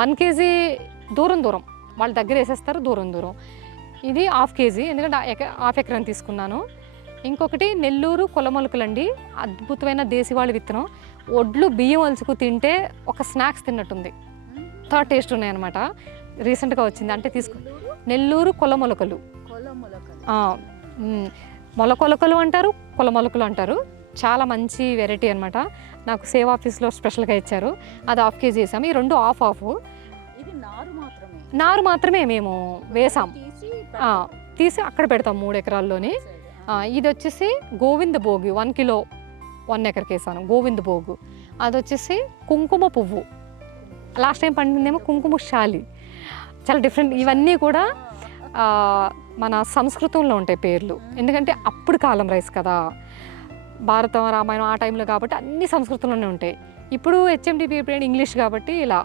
1 KG దూరం దూరం వాళ్ళ దగ్గర వేసేస్తారు, దూరం దూరం. ఇది 1/2 కేజీ, ఎందుకంటే 1/2 ఎకరం తీసుకున్నాను. ఇంకొకటి నెల్లూరు కొలమొలకలండి, అద్భుతమైన దేశీవాళి విత్తనం. ఒడ్లు బియ్యం అలుచుకు తింటే ఒక స్నాక్స్ తిన్నట్టుంది, థర్డ్ టేస్ట్ ఉన్నాయన్నమాట. రీసెంట్గా వచ్చింది, అంటే నెల్లూరు కొలమొలకలు. మొలకొలకలు అంటారు, కొలమొలకలు అంటారు. చాలా మంచి వెరైటీ అనమాట. నాకు సేవ్ ఆఫీస్లో స్పెషల్గా ఇచ్చారు, అది 1/2 కేజీ వేసాము. ఈ రెండు హాఫ్. నారు మాత్రమే మేము వేసాం, తీసి అక్కడ పెడతాం 3 ఎకరాల్లోని. ఇది వచ్చేసి గోవింద భోగి, 1 కిలో 1 ఎకర్కి వేసాను. గోవింద భోగు అది వచ్చేసి కుంకుమ పువ్వు. లాస్ట్ టైం పండిందేమో కుంకుమ శాలి. చాలా డిఫరెంట్. ఇవన్నీ కూడా మన సంస్కృతంలో ఉంటాయి పేర్లు, ఎందుకంటే అప్పుడు కాలం రైస్ కదా, భారతం రామాయణం ఆ టైంలో కాబట్టి అన్ని సంస్కృతంలోనే ఉంటాయి. ఇప్పుడు హెచ్ఎండి పీరియడ్ ఇంగ్లీష్ కాబట్టి ఇలా